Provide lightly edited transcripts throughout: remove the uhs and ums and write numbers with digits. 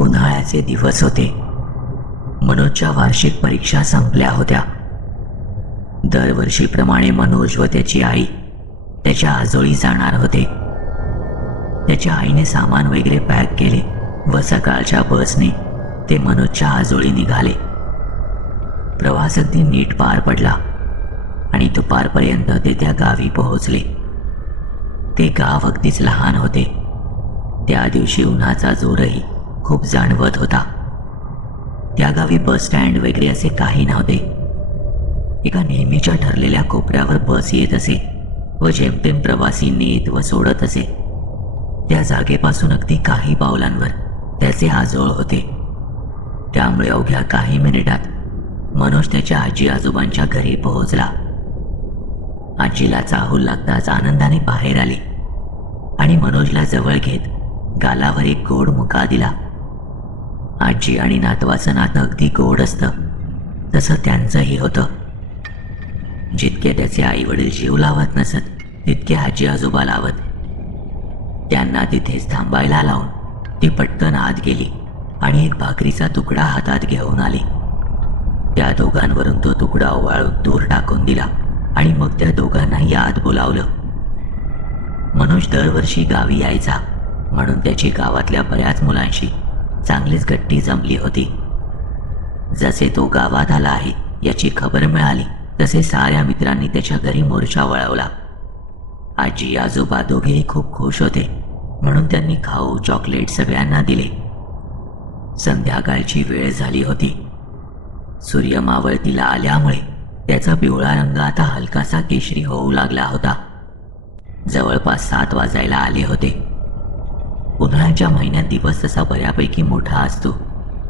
उन्हाळ्याचे दिवस होते. मनोजच्या वार्षिक परीक्षा संपल्या होत्या. दरवर्षीप्रमाणे मनोज व त्याची आई त्याच्या आजोळी जाणार होते. त्याच्या आईने सामान वगैरे पॅक केले व सकाळच्या बसने ते मनोजच्या आजोळी निघाले. प्रवास अगदी नीट पार पडला आणि दुपारपर्यंत ते त्या गावी पोहोचले. ते गाव अगदीच लहान होते. त्या दिवशी उन्हाचा जोरही खूप जाणवत होता. त्या गावी बस स्टँड वगैरे असे काही नव्हते. एका नेहमीच्या ठरलेल्या कोपऱ्यावर बस येत असे व जेमतेम प्रवासी नेत व सोडत असे. त्या जागेपासून अगदी काही पावलांवर त्याचे आजोळ होते. त्यामुळे अवघ्या काही मिनिटात मनोज त्याच्या आजी आजोबांच्या घरी पोहोचला. आजीला चाहूल लागताच आनंदाने बाहेर आली आणि मनोजला जवळ घेत गालावर एक गोड मुका दिला. आजी आणि नातवाचं नातं अगदी गोड असतं तसं त्यांचंही होतं. जितके त्याचे आई वडील जीव लावत नसत तितके आजी आजोबा लावत. त्यांना तिथेच थांबायला लावून ती पटकन आत गेली आणि एक भाकरीचा तुकडा हातात घेऊन आली. त्या दोघांवरून तो तुकडा ओवाळून दूर टाकून दिला आणि मग त्या दोघांनाही आत बोलावलं. मनोज दरवर्षी गावी यायचा म्हणून त्याची गावातल्या बऱ्याच मुलांशी चांगलीच गट्टी जमली होती. जसे तो गावात आला आहे याची खबर मिळाली तसे साऱ्या मित्रांनी त्याच्या घरी मोर्चा वळवला. आजी आजोबा दोघेही खूप खुश होते म्हणून त्यांनी खाऊ चॉकलेट सगळ्यांना दिले. संध्याकाळची वेळ झाली होती. सूर्य मावळतीला आल्यामुळे त्याचा पिवळा रंग आता हलकासा केशरी होऊ लागला होता. जवळपास 7 वाजायला आले होते. उन्हाळ्याच्या महिन्यात दिवस तसा बऱ्यापैकी मोठा असतो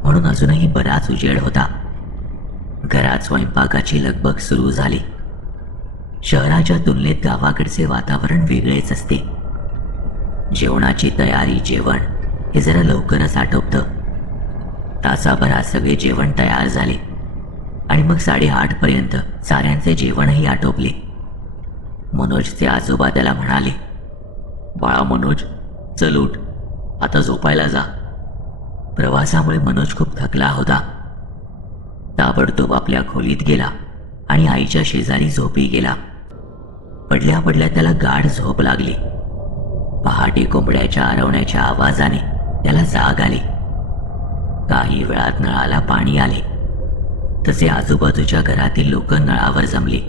म्हणून अजूनही बराच उजेड होता. घरात स्वयंपाकाची लगबग सुरू झाली. शहराच्या तुलनेत गावाकडचे वातावरण वेगळेच असते. जेवणाची तयारी जेवण हे जरा लवकरच आटोपतं. तासाभरात सगळे जेवण तयार झाले आणि मग 8:30 पर्यंत साऱ्यांचे जेवणही आटोपले. मनोजचे आजोबा त्याला म्हणाले, बाळा मनोज, चल उठ, आता झोपायला जा. प्रवासामुळे मनोज खूप थकला होता. ताबडतोब आपल्या खोलीत गेला आणि आईच्या शेजारी झोपी गेला. पडल्या पडल्या त्याला गाढ झोप लागली. पहाटे कोंबड्याच्या आरवण्याच्या आवाजाने त्याला जाग आली. काही वेळात नळाला पाणी आले. तसे आजूबाजूच्या घरातील लोक नळावर जमले.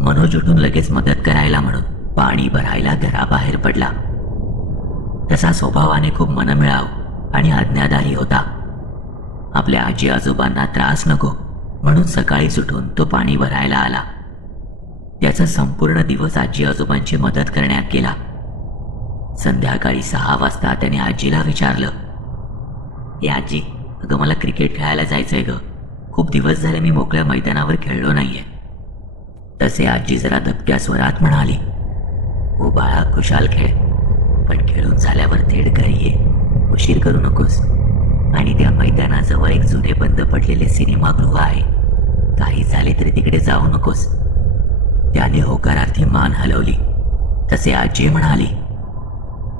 मनोज उठून लगेच मदत करायला म्हणून पाणी भरायला घराबाहेर पडला. तसा स्वभावाने खूप मनमिळाव आणि आज्ञादायी होता. आपल्या आजी आजोबांना त्रास नको म्हणून सकाळीच उठून तो पाणी भरायला आला. त्याचा संपूर्ण दिवस आजी आजोबांची मदत करण्यात गेला. संध्याकाळी 6 वाजता त्याने आजीला विचारलं, ए आजी, अगं मला क्रिकेट खेळायला जायचंय ग. खूप दिवस झाले मी मोकळ्या मैदानावर खेळलो नाहीये. तसे आजी जरा दबक्या स्वरात म्हणाली, हो बाळा, खुशाल खेळ, पण खेळून झाल्यावर थेट घरी ये, उशीर करू नकोस. आणि त्या मैदानाजवळ एक जुने बंद पडलेले सिनेमागृह आहे, काही झाले तरी तिकडे जाऊ नकोस. त्याने होकारार्थी मान हलवली. तसे आजी म्हणाली,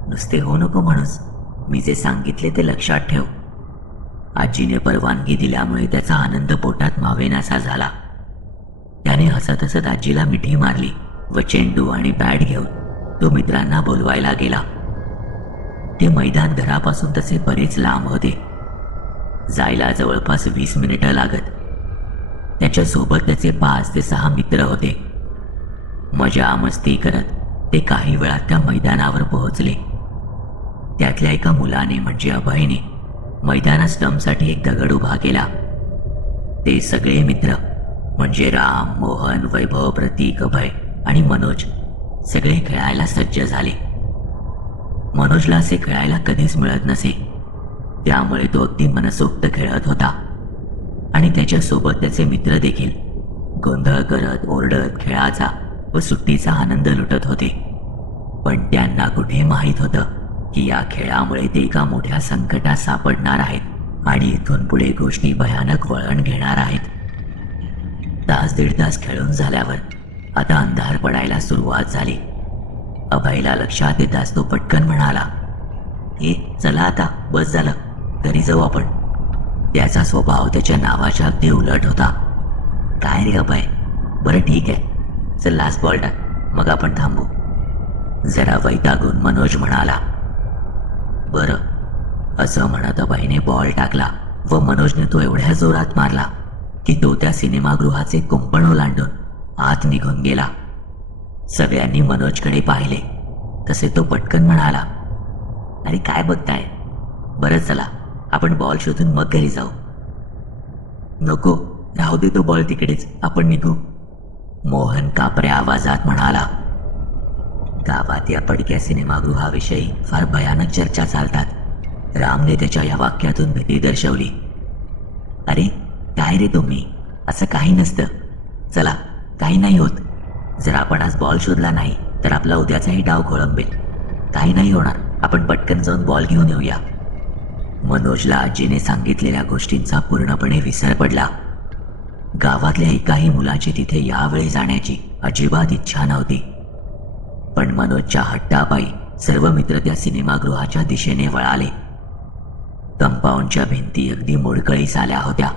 नुसते हो नको म्हणूस, मी जे सांगितले ते लक्षात ठेव. आजीने परवानगी दिल्यामुळे त्याचा आनंद पोटात मावेनासा झाला. त्याने हसत हसत आजीला मिठी मारली व चेंडू आणि बॅट घेऊन तो मित्रांना बोलवायला गेला. ते मैदान घरापासून तसे बरेच लांब होते. जायला जवळपास 20 मिनिटं लागत. त्याच्यासोबत त्याचे 5 ते 6 मित्र होते. मजा मस्ती करत ते काही वेळात त्या मैदानावर पोहोचले. त्यातल्या एका मुलाने म्हणजे अभयने मैदानात स्टंपसाठी एक दगड उभा केला. ते सगळे मित्र म्हणजे राम, मोहन, वैभव, प्रतीक, अभय आणि मनोज सगळे खेळायला सज्ज झाले. मनोजला असे खेळायला कधीच मिळत नसे, त्यामुळे तो अगदी मनसोक्त खेळत होता आणि त्याच्यासोबत त्याचे मित्र देखील गोंधळ करत ओरडत खेळाचा व सुट्टीचा आनंद लुटत होते. पण त्यांना कुठे माहीत होतं की या खेळामुळे ते एका मोठ्या संकटात सापडणार आहेत आणि इथून पुढे गोष्टी भयानक वळण घेणार आहेत. 1-1.5 तास खेळून झाल्यावर आता अंधार पडायला सुरुवात झाली. अभयला लक्षात येताच तो पटकन म्हणाला, हे चला आता, बस झालं, घरी जाऊ आपण. त्याचा स्वभाव त्याच्या नावाच्या अगदी उलट होता. काय रे अभय, बरं ठीक आहे, चल लास्ट बॉल टाक, मग आपण थांबू. जरा वैतागून मनोज म्हणाला. बरं, असं म्हणत अभयने बॉल टाकला व मनोजने तो एवढ्या जोरात मारला की तो त्या सिनेमागृहाचे कुंपण ओलांडून आत निघून गेला. सगळ्यांनी मनोजकडे पाहिले तसे तो पटकन म्हणाला, अरे काय बघताय, बरं चला आपण बॉल शोधून मग घरी जाऊ. नको, राहू दे तो बॉल तिकडेच, आपण निघू, मोहन कापऱ्या आवाजात म्हणाला. गावात या पडक्या सिनेमागृहाविषयी फार भयानक चर्चा चालतात. रामने त्याच्या या वाक्यातून भीती दर्शवली. अरे काय रे तुम्ही, असं काही नसतं, चला काही नाही होत. जर आपण आज बॉल शोधला नाही तर आपला उद्याचाही डाव खोळंबेल. काही नाही होणार, आपण पटकन जाऊन बॉल घेऊन येऊया. मनोजला आजीने सांगितलेल्या गोष्टींचा पूर्णपणे विसर पडला. गावातल्या एकाही मुलाची तिथे यावेळी जाण्याची अजिबात इच्छा नव्हती. पण मनोजच्या हट्टापायी सर्व मित्र त्या सिनेमागृहाच्या दिशेने वळाले. कंपाऊंडच्या भिंती अगदी मोडकळीस आल्या होत्या.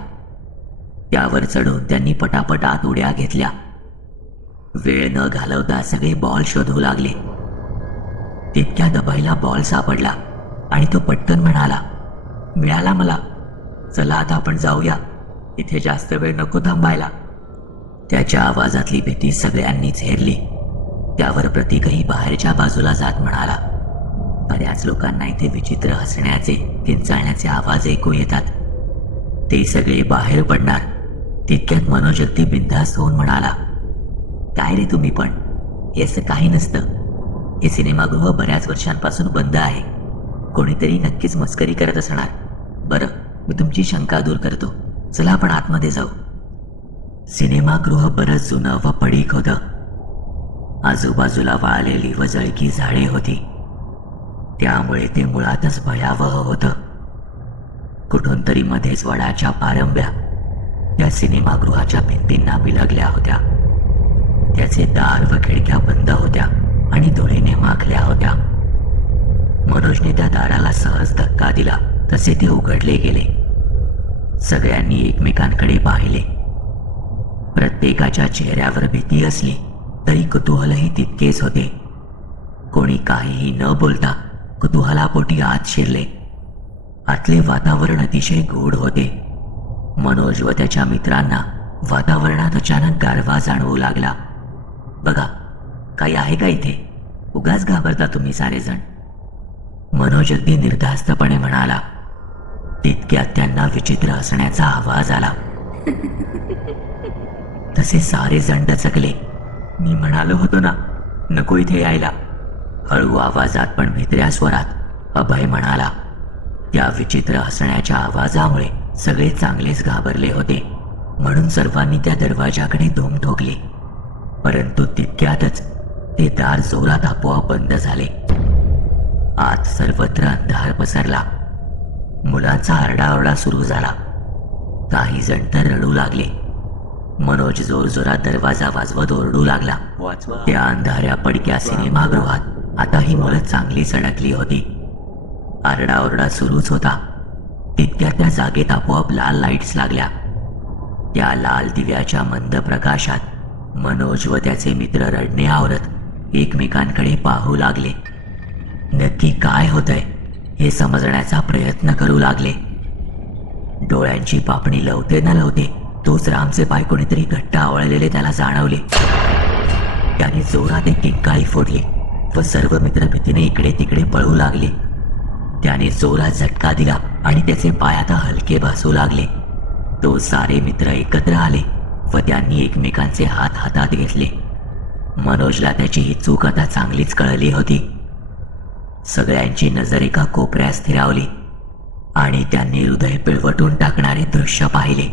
त्यावर चढून त्यांनी पटापट आत उड्या घेतल्या. वेळ न घालवता सगळे बॉल शोधू लागले. तितक्यात अभयला बॉल सापडला आणि तो पटकन म्हणाला, मिळाला मला, चला आता आपण जाऊया, इथे जास्त वेळ नको थांबायला. त्याच्या आवाजातली भीती सगळ्यांनीच हेरली. त्यावर प्रतीकही बाहेरच्या बाजूला जात म्हणाला, बऱ्याच लोकांना इथे विचित्र हसण्याचे किंचाळण्याचे आवाज ऐकू येतात. ते सगळे बाहेर पडणार. तितक्यात मनोज अगदी बिनधास्त होऊन म्हणाला, काय रे तुम्ही पण, हे असं काही नसतं. हे सिनेमागृह बऱ्याच वर्षांपासून बंद आहे. कोणीतरी नक्कीच मस्करी करत असणार. बरं, मी तुमची शंका दूर करतो, चला आपण आतमध्ये जाऊ. सिनेमागृह बरंच जुनं व पडीक होतं. आजूबाजूला वाळलेली व जळकी झाडे होती. त्यामुळे ते मुळातच भयावह होतं. कुठून तरी मध्येच वडाच्या पारंब्या त्या सिनेमागृहाच्या भिंतींना बिलगल्या होत्या. त्याचे दार व खिडक्या बंद होत्या आणि धुळीने माखल्या होत्या. मनोजने त्या दाराला सहज धक्का दिला तसे ते उघडले गेले. सगळ्यांनी एकमेकांकडे पाहिले. प्रत्येकाच्या चेहऱ्यावर भीती असली तरी कुतूहलही तितकेच होते. कोणी काहीही न बोलता कुतूहलापोटी आत शिरले. आतले वातावरण अतिशय गूढ होते. मनोज व त्याच्या मित्रांना वातावरणात अचानक गारवा जाणवू लागला. बघा, काही आहे का इथे, उगाच घाबरता तुम्ही सारेजण, मनोज अगदी निर्धास्तपणे म्हणाला. तितक्यात त्यांना विचित्र हसण्याचा आवाज आला. तसे सारे जण डचकले. मी म्हणालो होतो ना, नको इथे यायला, हळू आवाजात पण भित्र्या स्वरात अभय म्हणाला. त्या विचित्र हसण्याच्या आवाजामुळे सगळे चांगलेच घाबरले होते. म्हणून सर्वांनी त्या दरवाजाकडे धूम ठोकली. परंतु तितक्यातच ते दार जोरात आपोआप बंद झाले. आत सर्वत्र अंधार पसरला. मुलांचा आरडाओरडा सुरू झाला. काही जण तर रडू लागले. मनोज जोरजोरात दरवाजा वाजवत ओरडू लागला. त्या अंधाऱ्या पडक्या सिनेमागृहात आता ही मुलं चांगलीच अडकली होती. आरडाओरडा सुरूच होता. तितक्या त्या जागेत आपोआप लाल लाईट्स लागल्या. त्या लाल दिव्याच्या मंद प्रकाशात मनोज व त्याचे मित्र रडणे आवरत एकमेकांकडे पाहू लागले. नक्की काय होतंय हे समजण्याचा प्रयत्न करू लागले. डोळ्यांची पापणी लवते न लवते तोच रामचे पाय कोणीतरी घट्ट आवळलेले त्याला जाणवले. त्याने जोरात एक किंकाळी फोडली व सर्व मित्र भीतीने इकडे तिकडे पळू लागले. त्याने जोरात झटका दिला आणि त्याचे पाय आता हलके भासू लागले. तो सारे मित्र एकत्र आले व त्यांनी एकमेकांचे हात हातात घेतले. मनोजला त्याची ही चूक आता चांगलीच कळली होती. सगळ्यांची नजर एका कोपऱ्यात स्थिरावली आणि त्यांनी हृदय पिळवटून टाकणारे दृश्य पाहिले.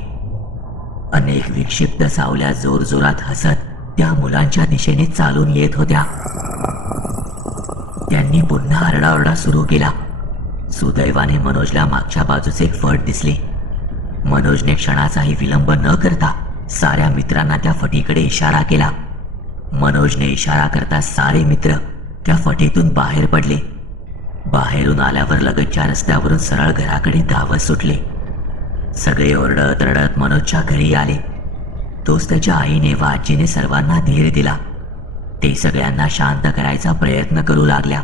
अनेक विक्षिप्त सावल्या जोरजोरात हसत त्या मुलांच्या दिशेने चालून येत होत्या. त्यांनी पुन्हा आरडाओरडा सुरू केला. सुदैवाने मनोजला मागच्या बाजूचे एक फट दिसले. मनोजने क्षणाचाही विलंब न करता साऱ्या मित्रांना त्या फटीकडे इशारा केला. मनोजने इशारा करता सारे मित्र त्या फटीतून बाहेर पडले. बाहेरून आल्यावर लगतच्या रस्त्यावरून सरळ घराकडे धावत सुटले. सगळे ओरडत रडत मनोजच्या घरी आले. तोच त्याच्या आईने व आजीने सर्वांना धीर दिला. ते सगळ्यांना शांत करायचा प्रयत्न करू लागल्या.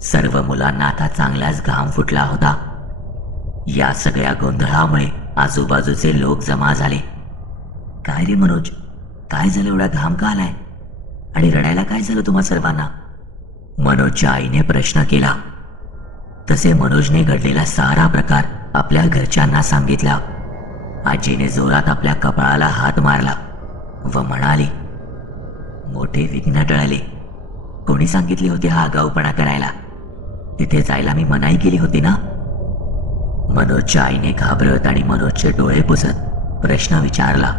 सर्व मुलांना आता चांगलाच घाम फुटला होता. या सगळ्या गोंधळामुळे आजूबाजूचे लोक जमा झाले. काय रे मनोज, काय झालं, एवढा घाम का आलाय आणि रडायला काय झालं तुम्हा सर्वांना? मनोजच्या आईने प्रश्न केला. तसे मनोजने घडलेला सारा प्रकार आपल्या घरच्यांना सांगितला. आजीने जोरात आपल्या कपाळाला हात मारला व म्हणाली, मोठे विघ्न टळले. कोणी सांगितले होते हा आगाऊपणा करायला? तिथे जायला मी मनाई केली होती ना? मनोजच्या आईने घाबरत आणि मनोजचे डोळे पुसत प्रश्न विचारला.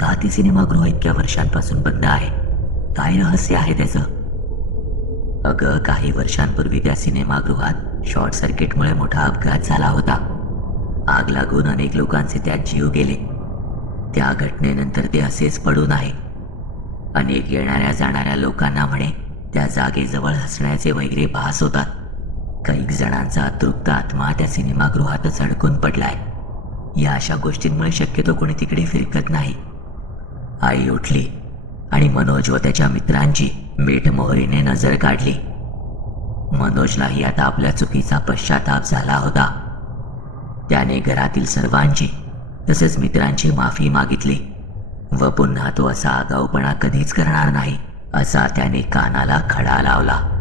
का ते सिनेमागृह इतक्या वर्षांपासून बंद आहे? काय रहस्य आहे त्याचं? अगं, काही वर्षांपूर्वी त्या सिनेमागृहात शॉर्ट सर्किटमुळे मोठा अपघात झाला होता. आग लागून अनेक लोकांचे त्यात जीव गेले. त्या घटनेनंतर ते असेच पडून आहे. अनेक येणाऱ्या जाणाऱ्या लोकांना म्हणे त्या जागेजवळ हसण्याचे वगैरे भास होतात. काही जणांचा अतृप्त आत्मा त्या सिनेमागृहातच अडकून पडलाय. या अशा गोष्टींमुळे शक्यतो कोणी तिकडे फिरकत नाही. आई उठली आणि मनोज व त्याच्या मित्रांची मीठमोहरीने नजर काढली. मनोजलाही आता आपल्या चुकीचा पश्चाताप झाला होता. त्याने घरातील सर्वांची तसेच मित्रांची माफी मागितली व पुन्हा तो असा आगाऊपणा कधीच करणार नाही असा त्याने कानाला खडा लावला.